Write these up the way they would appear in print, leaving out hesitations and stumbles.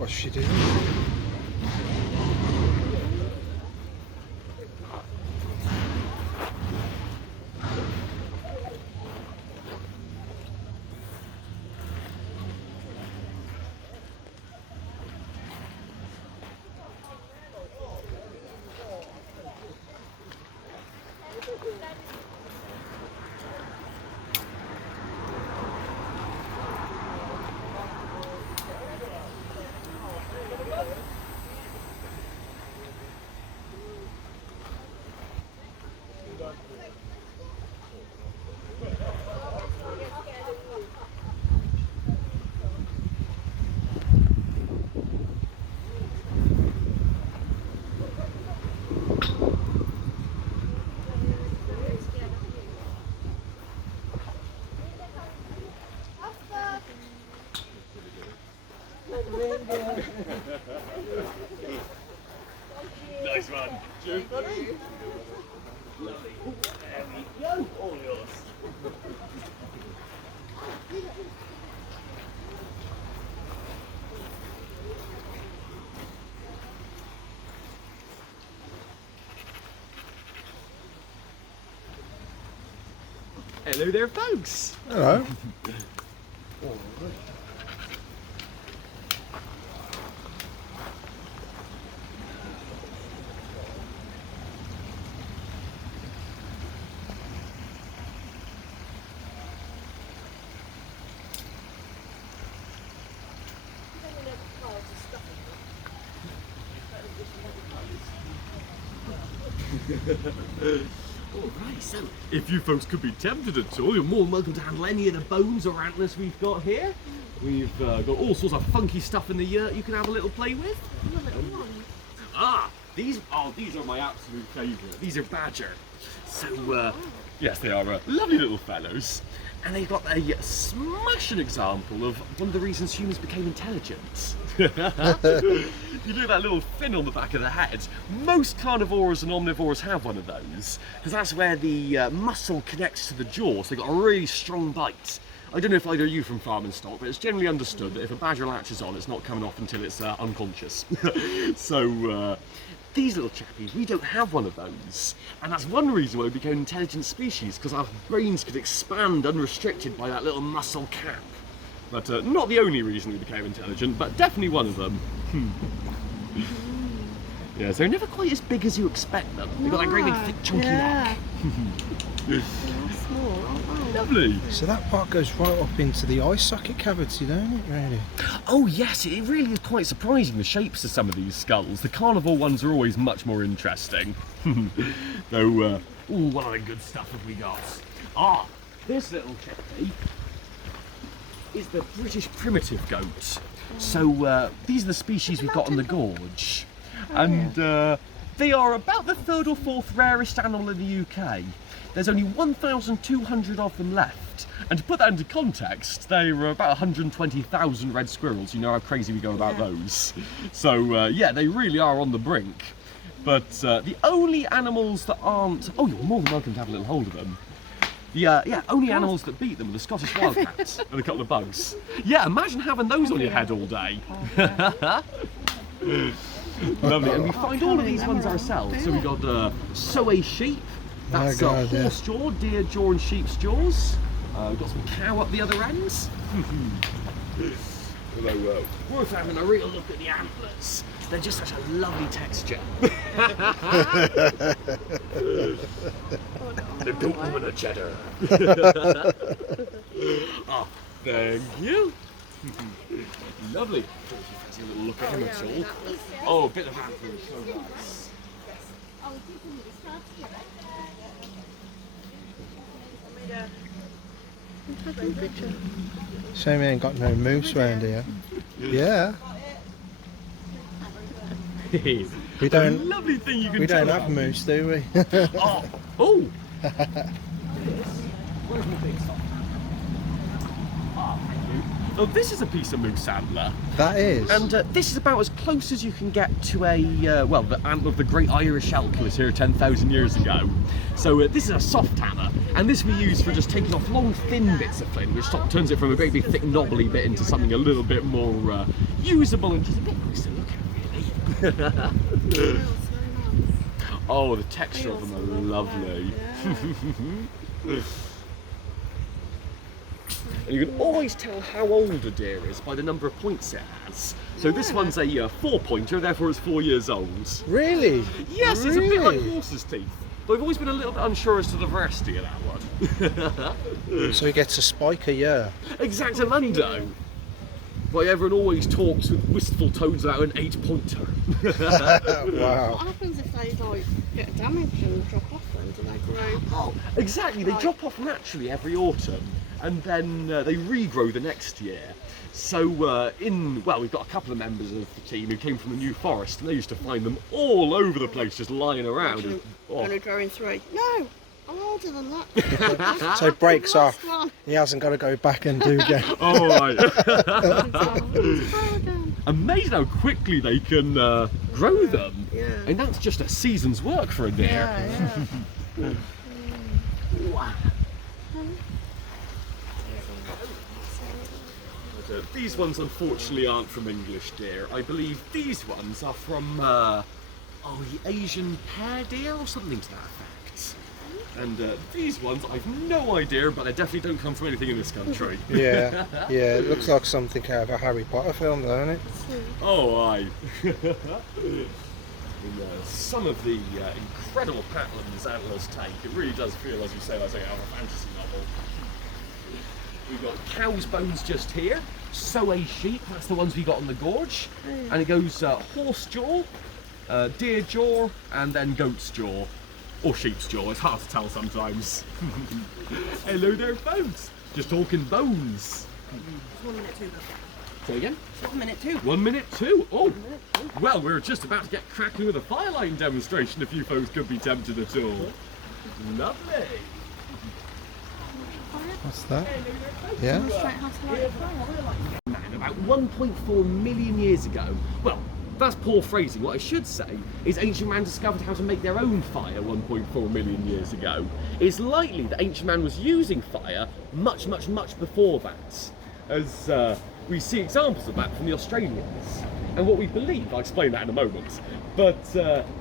What's she doing? Nice one. Cheers, buddy. Lovely. There we go. All yours. Hello there, folks. Hello. Alright, so if you folks could be tempted at all, you're more than welcome to handle any of the bones or antlers we've got here. We've got all sorts of funky stuff in the yurt you can have a little play with. These are my absolute favourite. These are badger. So, yes, they are lovely little fellows. And they've got a smashing example of one of the reasons humans became intelligent. You look at that little fin on the back of the head. Most carnivores and omnivores have one of those, because that's where the muscle connects to the jaw, so they've got a really strong bite. I don't know if either of you from farm and stock, but it's generally understood that if a badger latches on, it's not coming off until it's unconscious. So, these little chappies, we don't have one of those. And that's one reason why we became an intelligent species, because our brains could expand unrestricted by that little muscle cap. But not the only reason we became intelligent, but definitely one of them. Yeah, so they're never quite as big as you expect them. They've got that great big thick chunky neck. Lovely. So that part goes right up into the eye socket cavity, don't it, really? Oh yes, it really is quite surprising, the shapes of some of these skulls. The carnivore ones are always much more interesting. So, what other good stuff have we got? This little chappie is the British primitive goat. So these are the species we've got on the Gorge. And they are about the 3rd or 4th rarest animal in the UK. There's only 1,200 of them left. And to put that into context, there are about 120,000 red squirrels. You know how crazy we go about those. So yeah, they really are on the brink. But the only animals that aren't... Oh, you're more than welcome to have a little hold of them. Yeah, only animals that beat them are the Scottish wildcats and a couple of bugs. Yeah, imagine having those on your head all day. Lovely, and we find all of these ones ourselves. So we've got soy sheep, that's horse jaw, deer jaw and sheep's jaws. We've got some cow up the other ends. Although, worth having a real look at the antlers. They're just such a lovely texture. The goat woman of Cheddar. Oh, thank you. Lovely. Fancy a little look at him at all. Oh, a bit of antler, so nice. Shame we ain't got no moose around here. Yeah. We don't. Lovely thing you can. We don't tell have moose, do we? Oh. Where's my big sock? Thank you. Oh, this is a piece of moose antler. That is. And this is about as close as you can get to a, well, the antler of the great Irish elk who was here 10,000 years ago. So this is a soft hammer, and this we use for just taking off long, thin bits of flint, which turns it from a very big, thick, knobbly bit into something a little bit more usable and just a bit nice to look at, really. Oh, the texture of them are lovely. Yeah. And you can always tell how old a deer is by the number of points it has. So this one's a 4-pointer, therefore it's 4 years old. Really? Yes, really? it's a bit like horse's teeth. But I've always been a little bit unsure as to the veracity of that one. So he gets a spike a year. Exactamundo. Why everyone always talks with wistful tones about an 8-pointer. Wow. What happens if they like get damaged and drop off then? Do they grow? Oh, exactly. They drop off naturally every autumn, and then they regrow the next year. So we've got a couple of members of the team who came from the New Forest, and they used to find them all over the place, just lying around. Actually, Only growing 3. No, I'm older than that. So it breaks Last off. one. He hasn't got to go back and do again. Oh, right. Again. Amazing how quickly they can grow them. Yeah. And that's just a season's work for a deer. Yeah. Wow. These ones unfortunately aren't from English deer. I believe these ones are from the Asian pear deer or something to that effect. And these ones, I've no idea, but they definitely don't come from anything in this country. Yeah, yeah, it looks like something out of a Harry Potter film, doesn't it? Oh, aye. Some of the incredible patterns antlers take, it really does feel, as you say, like out of a fantasy novel. We've got cow's bones just here, Soay sheep, that's the ones we got on the gorge, and it goes horse jaw, deer jaw, and then goat's jaw, or sheep's jaw, it's hard to tell sometimes. Hello there folks, just talking bones. 1 minute 2. Say again? 1 minute 2. 1 minute 2, oh! Well, we're just about to get cracking with a fireline demonstration if you folks could be tempted at all. Lovely! What's that? Yeah? Demonstrate how to light a fire. Man, about 1.4 million years ago. Well, that's poor phrasing. What I should say is ancient man discovered how to make their own fire 1.4 million years ago. It's likely that ancient man was using fire much, much, much before that, as we see examples of that from the Australians. And what we believe, I'll explain that in a moment, but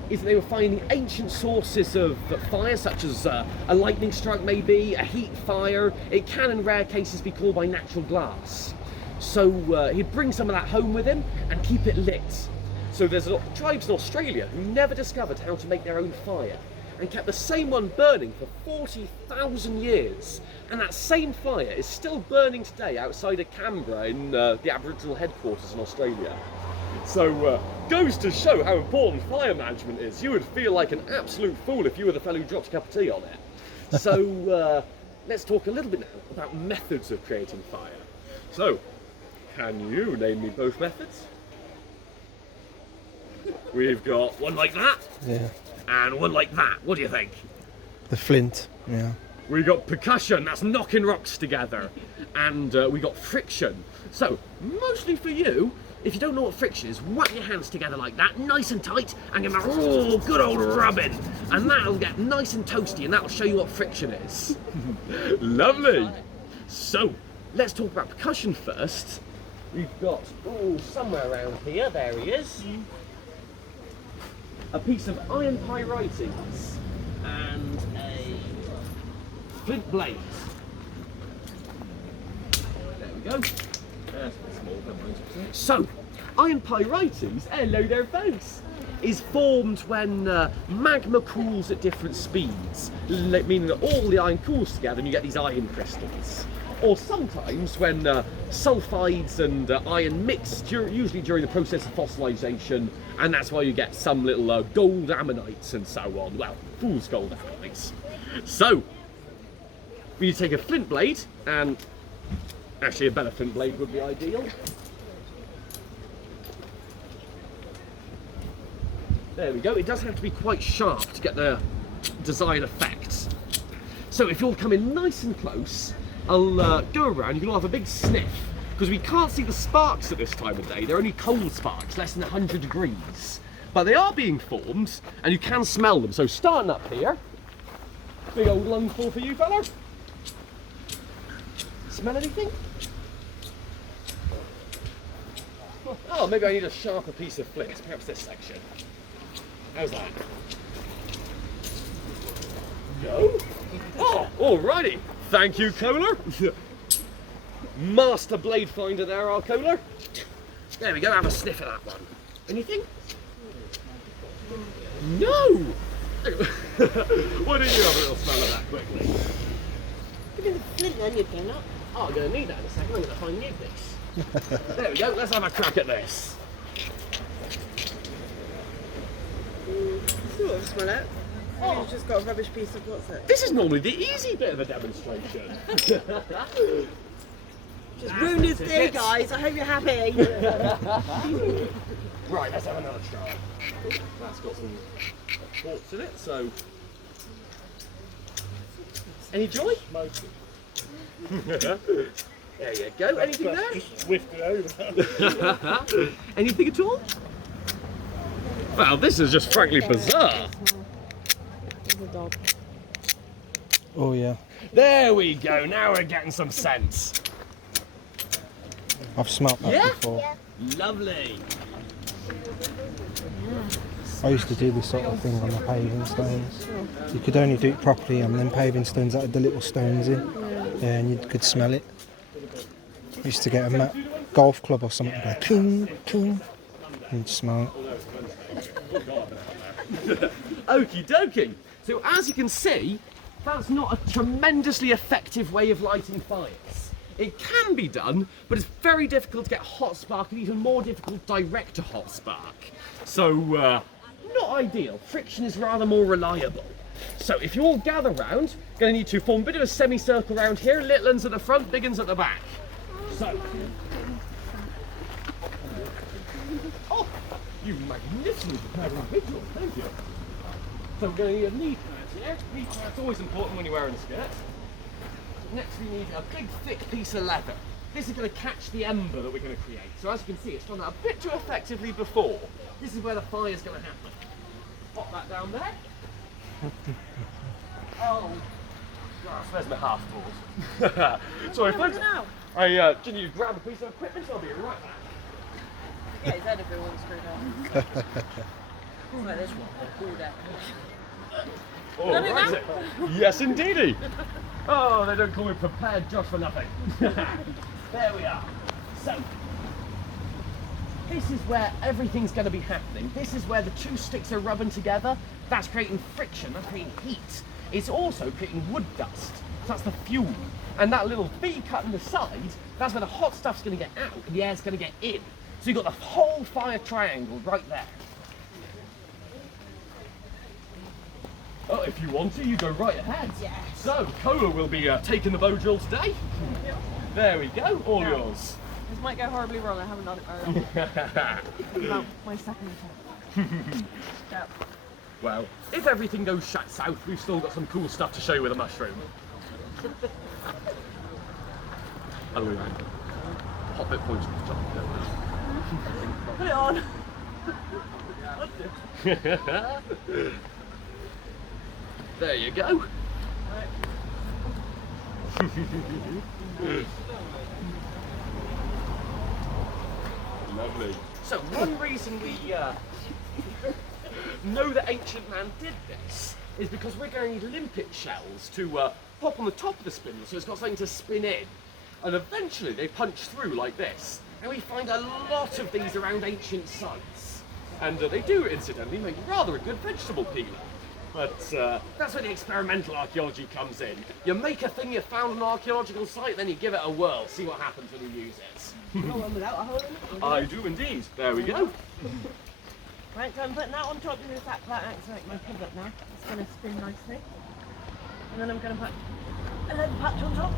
is that they were finding ancient sources of fire, such as a lightning strike maybe, a heat fire. It can in rare cases be called by natural glass. So he'd bring some of that home with him and keep it lit. So there's tribes in Australia who never discovered how to make their own fire and kept the same one burning for 40,000 years. And that same fire is still burning today outside of Canberra in the Aboriginal headquarters in Australia. So, goes to show how important fire management is. You would feel like an absolute fool if you were the fellow who dropped a cup of tea on it. So, let's talk a little bit now about methods of creating fire. So, can you name me both methods? We've got one like that, Yeah. and one like that. What do you think? The flint, yeah. We got percussion, that's knocking rocks together, and we got friction. So, mostly for you, if you don't know what friction is, whack your hands together like that, nice and tight, and give them a good old rubbing, and that'll get nice and toasty, and that'll show you what friction is. Lovely. So, let's talk about percussion first. We've got, somewhere around here, there he is, a piece of iron pyrites and a flint blade. There we go. That's a bit small, so, iron pyrites, hello there folks, is formed when magma cools at different speeds, meaning that all the iron cools together and you get these iron crystals. Or sometimes when sulfides and iron mix, usually during the process of fossilization, and that's why you get some little gold ammonites and so on. Well, fool's gold ammonites. So, we take a flint blade, and actually a better flint blade would be ideal. There we go. It does have to be quite sharp to get the desired effect. So if you'll come in nice and close, I'll go around, you can all have a big sniff, because we can't see the sparks at this time of day. They're only cold sparks, less than 100 degrees. But they are being formed, and you can smell them. So starting up here, big old lungful for you, fella. Smell anything? Oh, maybe I need a sharper piece of flint, perhaps this section. How's that? Go. Oh, alrighty. Thank you, Kohler. Master blade finder there, our Kohler. There we go, have a sniff of that one. Anything? No! Why don't you have a little smell of that quickly? Give me the flint then, you donut. Oh, I'm going to need that in a second. I'm going to find you this. There we go, let's have a crack at this. Sort of smell it. Oh. You've just got a rubbish piece of what's it? This is normally the easy bit of a demonstration. Just ruined his day, guys. I hope you're happy. Right, let's have another try. That's got some ports in it, so... Any joy? There you go. Anything there? Just whiffed it over. Anything at all? Well, this is just frankly bizarre. There's a dog. Oh yeah, There we go. Now we're getting some sense. I've smelt that Yeah? before. Lovely. I used to do this sort of thing on the paving stones. You could only do it properly on them paving stones that had the little stones in. Yeah, and you could smell it. I used to get a golf club or something and go king, king, and smell it. Okie dokie. So as you can see, that's not a tremendously effective way of lighting fires. It can be done, but it's very difficult to get hot spark and even more difficult direct to hot spark. So, not ideal. Friction is rather more reliable. So if you all gather round, you're going to need to form a bit of a semicircle around here, little uns at the front, big uns at the back. So, oh, you magnificent individual, thank you. So we're going to need a knee pad here. Knee pad's always important when you're wearing a skirt. Next we need a big thick piece of leather. This is going to catch the ember that we're going to create. So as you can see, it's done that a bit too effectively before. This is where the fire is going to happen. Pop that down there. Oh, gosh, where's my half board? Sorry, folks. I just need to grab a piece of equipment, so I'll be right back. Yeah, his head everyone's screwed on. Like this one. All there. Oh, right. Yes, indeedy. Oh, they don't call me prepared Josh for nothing. There we are. So, this is where everything's going to be happening. This is where the two sticks are rubbing together. That's creating friction, that's creating heat. It's also creating wood dust. So that's the fuel. And that little V cut in the side, that's where the hot stuff's going to get out and the air's going to get in. So you've got the whole fire triangle right there. Oh, if you want to, you go right ahead. Yes. So, Kohler will be taking the bow drill today. There we go, all yours. This might go horribly wrong. I haven't done it very long. About my second attempt. Yeah. Well, if everything goes south, we've still got some cool stuff to show you with a mushroom. Other way around. Hot bit points at the top. Put it on. There you go. Lovely. So one reason we know that ancient man did this is because we're going to need limpet shells to pop on the top of the spindle so it's got something to spin in. And eventually they punch through like this. And we find a lot of these around ancient sites. And they do, incidentally, make rather a good vegetable peeler. But that's where the experimental archaeology comes in. You make a thing you found on an archaeological site, then you give it a whirl, see what happens when you use it. One without a hole in it. I do indeed. There we go. Right, so I'm putting that on top because that acts like my pivot now. It's going to spin nicely. And then I'm going to put a lead patch on top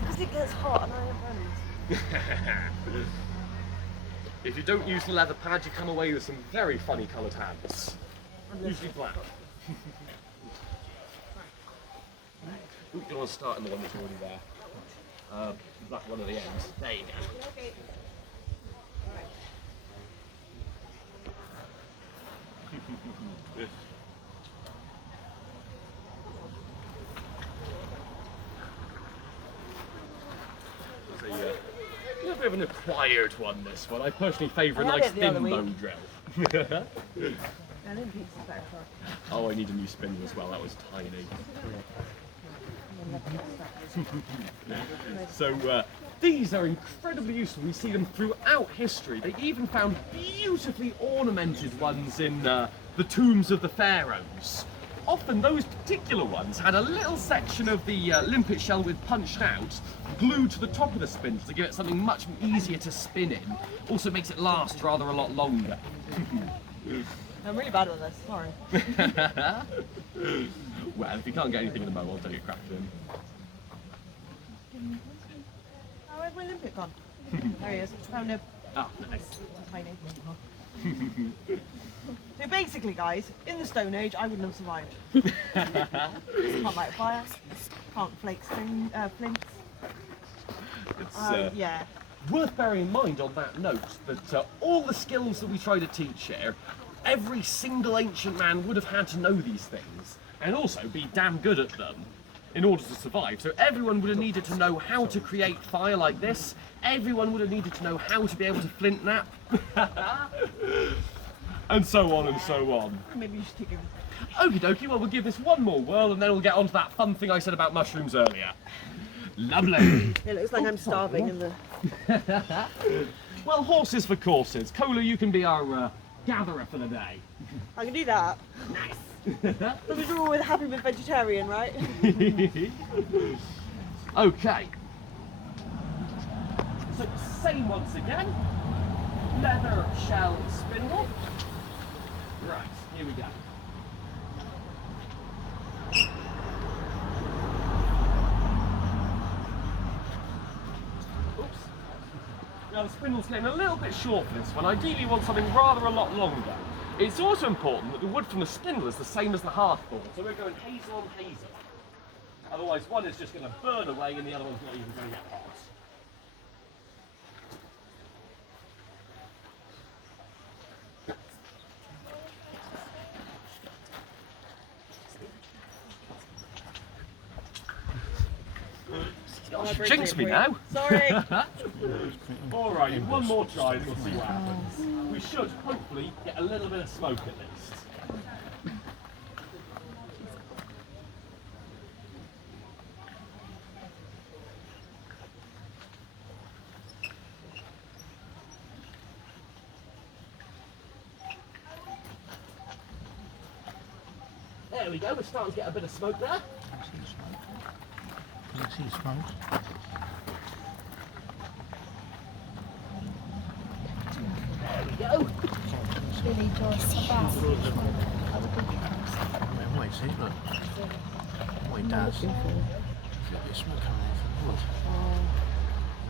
because it gets hot and I have burns. If you don't use the leather pad, you come away with some very funny coloured hands. Usually black. Ooh, you want to start in the one that's already there. Like one of the ends. There you go. Okay. It's a little bit of an acquired one, this one. I personally favour a I had nice it the thin other week. bow drill. I didn't think it's better for Oh, I need a new spindle as well. That was tiny. So these are incredibly useful. We see them throughout history. They even found beautifully ornamented ones in the tombs of the pharaohs. Often those particular ones had a little section of the limpet shell with punched out, glued to the top of the spindle to give it something much easier to spin in. Also makes it last rather a lot longer. I'm really bad at this, sorry. Well, if you can't get anything in the mow, I'll take a crack at him. Oh, where's my limpet gone? There he is. Found him. Ah, nice. Tiny. So basically, guys, in the Stone Age, I wouldn't have survived. Can't light a fire. Can't flake flints. It's Yeah. worth bearing in mind on that note that all the skills that we try to teach here, every single ancient man would have had to know these things and also be damn good at them in order to survive. So everyone would have needed to know how to create fire like this. Everyone would have needed to know how to be able to flint knap. And so on and so on. Maybe you should take him. Okie dokie, well we'll give this one more whirl and then we'll get on to that fun thing I said about mushrooms earlier. Lovely. It looks like I'm starving in the... Well, horses for courses. Cola, you can be our gatherer for the day. I can do that. Nice. But we're all happy with vegetarian, right? Okay. So, same once again. Leather shell spindle. Right, here we go. Oops. Now the spindle's getting a little bit short for this one. Ideally you want something rather a lot longer. It's also important that the wood from the spindle is the same as the hearthboard. So we're going hazel on hazel. Otherwise one is just going to burn away and the other one's not even going to get hot. Gosh, jinx me now. Sorry. Alright, one more try and we'll see what happens. We should hopefully get a little bit of smoke at least. There we go, we're starting to get a bit of smoke there. Can you see smoke? There we go. Really just about Wait, see, look. What it does. There's a bit of smoke coming out from the wood.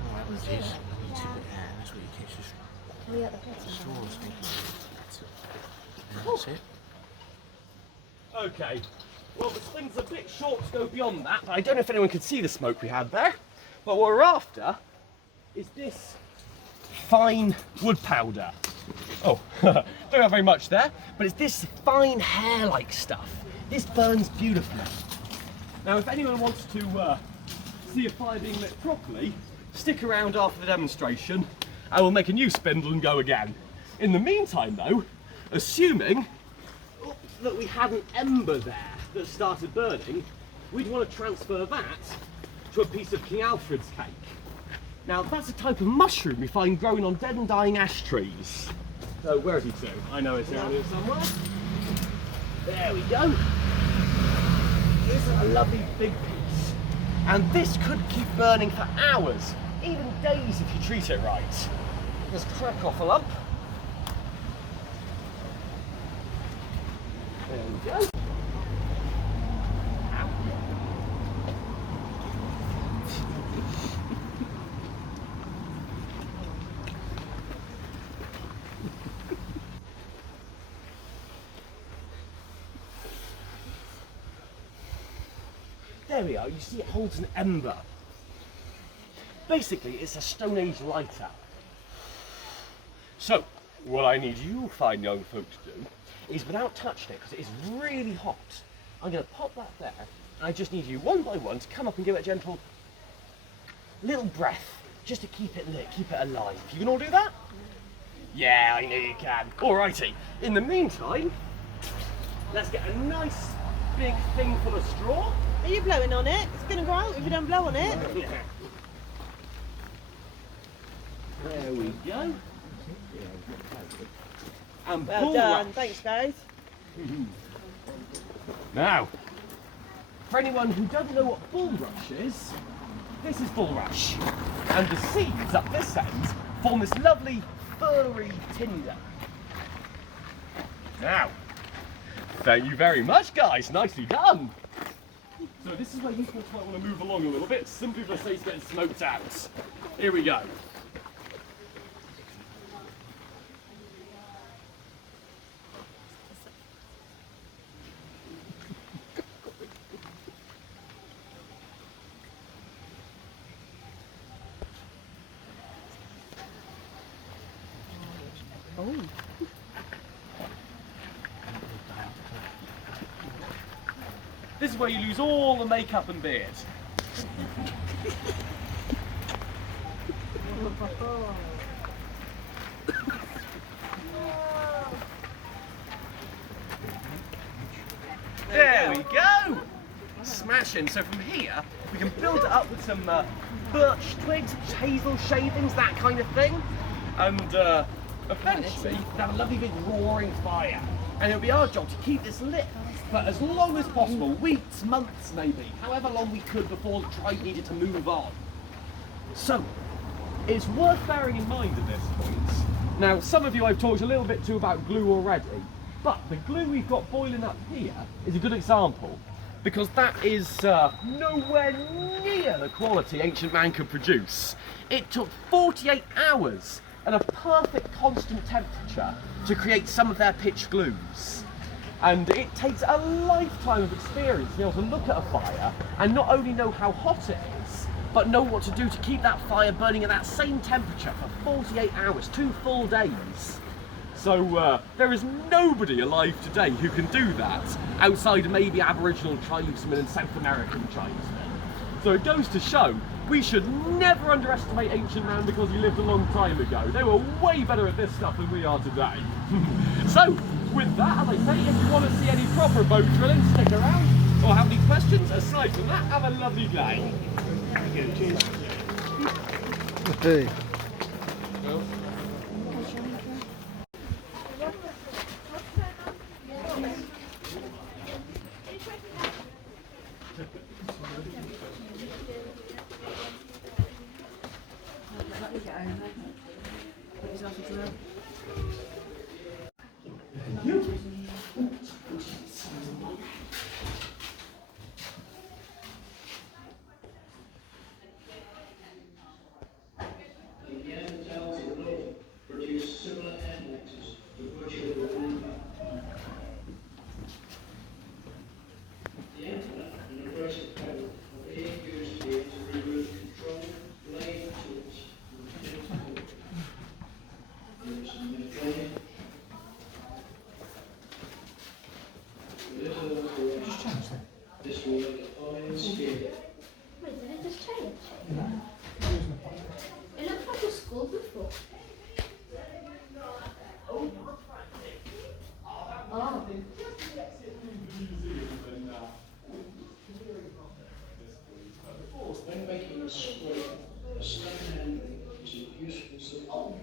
What happens is, when you tip it out, that's what you catch the straws thinking. And that's it. Okay, well the sling's a bit short to go beyond that, but I don't know if anyone can see the smoke we had there. But what we're after is this fine wood powder. Oh, don't have very much there, but it's this fine hair-like stuff. This burns beautifully. Now if anyone wants to see a fire being lit properly, stick around after the demonstration. I will make a new spindle and go again. In the meantime though, assuming that we had an ember there that started burning, we'd want to transfer that to a piece of King Alfred's cake. Now that's a type of mushroom we find growing on dead and dying ash trees. So where is he to? I know it's around here somewhere. There we go. Here's a lovely big piece. And this could keep burning for hours, even days if you treat it right. Just crack off a lump. There we go. Ow. There we are, you see it holds an ember. Basically, it's a Stone Age lighter. So, what I need you fine young folk to do is, without touching it, because it is really hot, I'm going to pop that there, and I just need you one by one to come up and give it a gentle little breath, just to keep it lit, keep it alive. You can all do that? Yeah, I know you can. Alrighty. In the meantime, let's get a nice big thing full of straw. Are you blowing on it? It's going to go out if you don't blow on it. Yeah. There we go. And Well bull done. rush. Thanks, guys. Now, for anyone who doesn't know what bull rush is, this is bull rush. And the seeds up this end form this lovely furry tinder. Now, thank you very much, guys. Nicely done. So this is where you folks might want to move along a little bit, simply for the sake of getting smoked out. Here we go. This is where you lose all the makeup and beard. There we go! Smashing. So from here, we can build it up with some birch twigs, hazel shavings, that kind of thing. And eventually, you can have a lovely big roaring fire. And it'll be our job to keep this lit for as long as possible, weeks, months maybe, however long we could before the tribe needed to move on. So, it's worth bearing in mind at this point. Now, some of you I've talked a little bit to about glue already, but the glue we've got boiling up here is a good example, because that is nowhere near the quality ancient man could produce. It took 48 hours at a perfect constant temperature to create some of their pitch glues. And it takes a lifetime of experience to be able to look at a fire and not only know how hot it is, but know what to do to keep that fire burning at that same temperature for 48 hours, 2 full days. So there is nobody alive today who can do that outside of maybe Aboriginal tribesmen and South American tribesmen. So it goes to show we should never underestimate ancient man because he lived a long time ago. They were way better at this stuff than we are today. So with that, as I say, if you want to see any proper boat drilling, stick around. Or have any questions, aside from that, have a lovely day. Cheers. Hey. Wait, did it just change? It looked like a school before. Oh. When making a scroll, a stone handling is a useful support.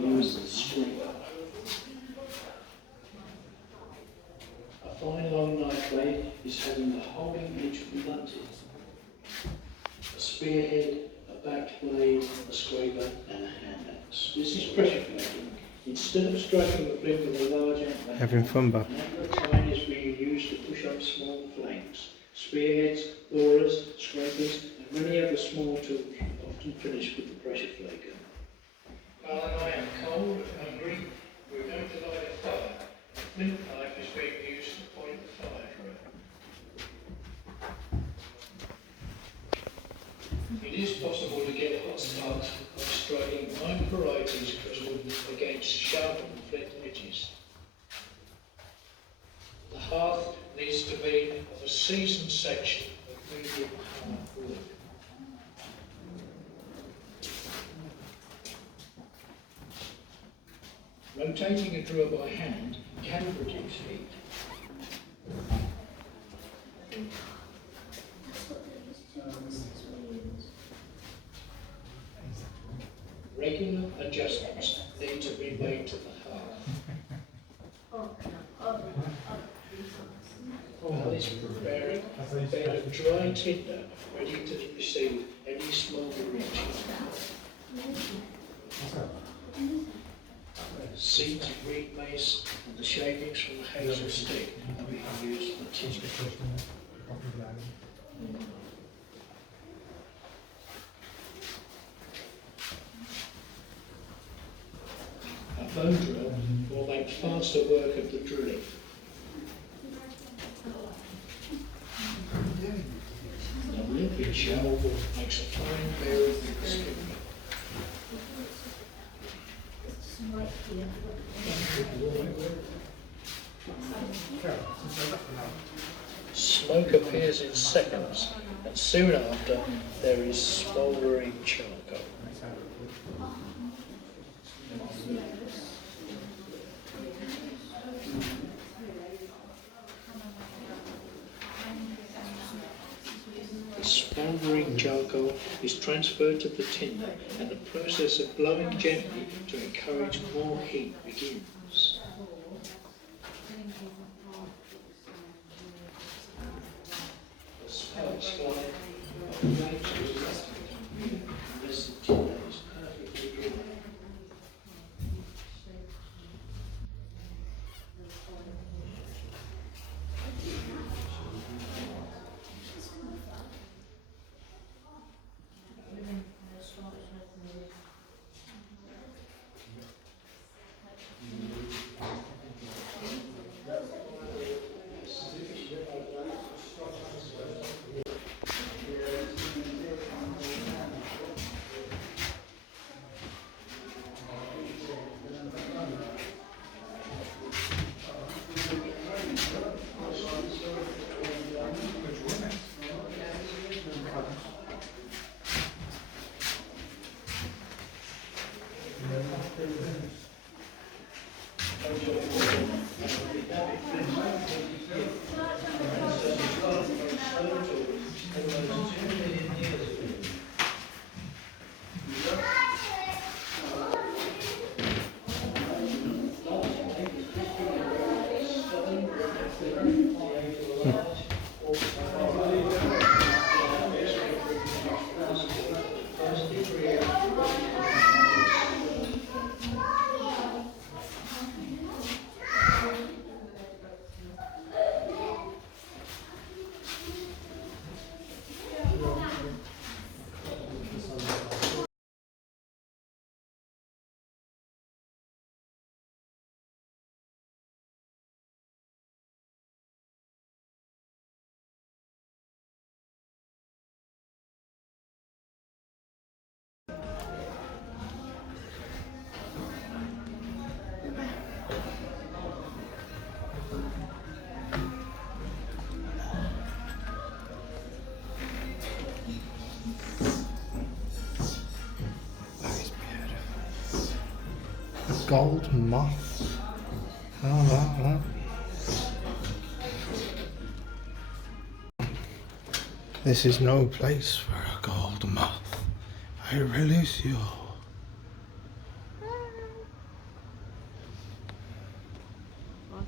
Use the scraper. A fine long knife blade is having the holding edge blunted. A spearhead, a backed blade, a scraper, and a hand axe. This is pressure flaking. Instead of striking the flint with a large antler, Having fun, bud. an antler tine is being used to push up small flanks. Spearheads, borers, scrapers, and many other small tools often finish with the pressure flaker. While I am cold and hungry, we're going to light a fire. A flint knife is being used is possible to get hot start by striking minor varieties across wood against sharp and flint edges. The hearth needs to be of a seasoned section of medium hard wood. Rotating a drawer by hand can produce heat. Regular adjustments need to be made to the hearth. While it's preparing a bed of dry tinder ready to receive any smouldering seeds of reed mace and the shavings from the hazel stick are being used for tinder. A bone drill will make faster work of the drilling. A limpet shell makes a fine bearing with the skin. Smoke appears in seconds, and soon after there is smouldering charcoal. The smouldering charcoal is transferred to the tinder, and the process of blowing gently to encourage more heat begins. The sparks fly, but the flames will last unless the tinder is perfectly dry. Gold moth. How about that? This is no place for a gold moth. I release you.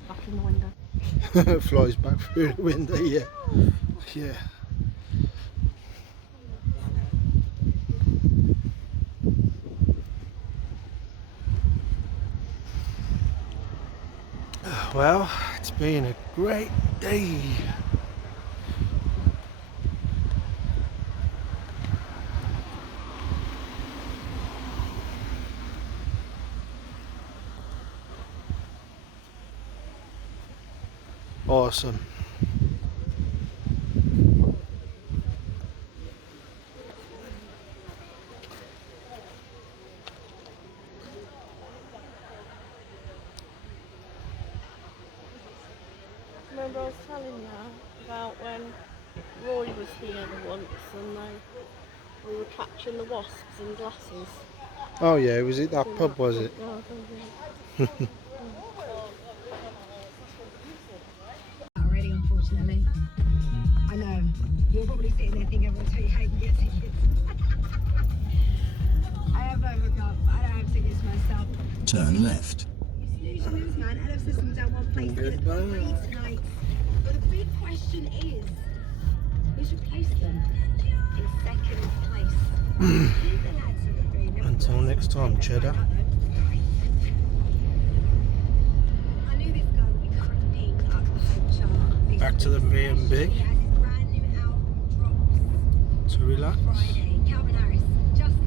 Back in the window. Flies back through the window, yeah. Yeah. Well, it's been a great day. Awesome. remember I was telling you about when Roy was here once and we were catching the wasps in glasses. Oh yeah, was it that In pub, that was pub, it? yeah, I think it Already, unfortunately. I know. You're probably sitting there thinking I'm going to tell you how you can get tickets. I have no hookup. I don't have tickets myself. Turn left. You snooze, lose, man. Out of system down one place. Good Get bye. 3 tonight. But the big question is, who's replaced them in second place? Who the lads have been? Until next time, Cheddar. I knew this guy would be creeping up the hype chart. Back to the B&B. He has his brand new album drops To relax. Friday. Calvin Harris, Justin.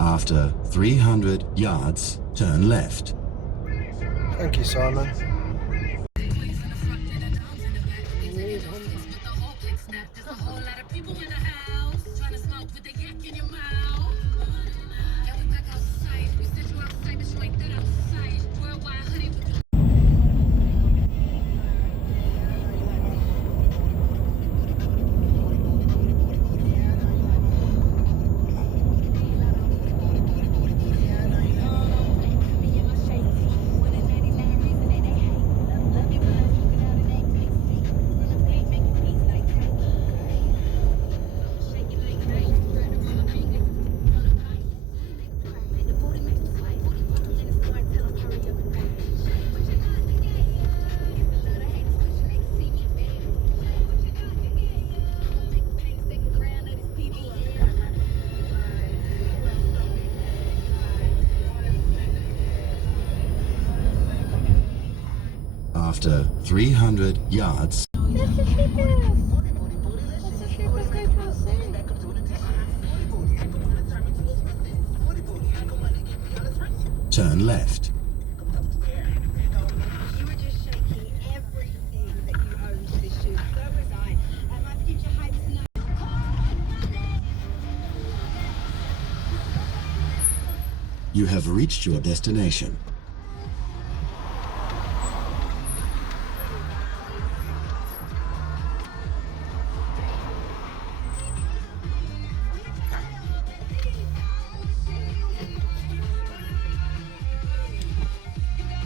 After 300 yards, turn left. Thank you, Simon. After 300 yards, turn left. You were just shaking everything that you own to this shoot. So was I. And my future hype tonight. You have reached your destination.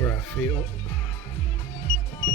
We're our feet up.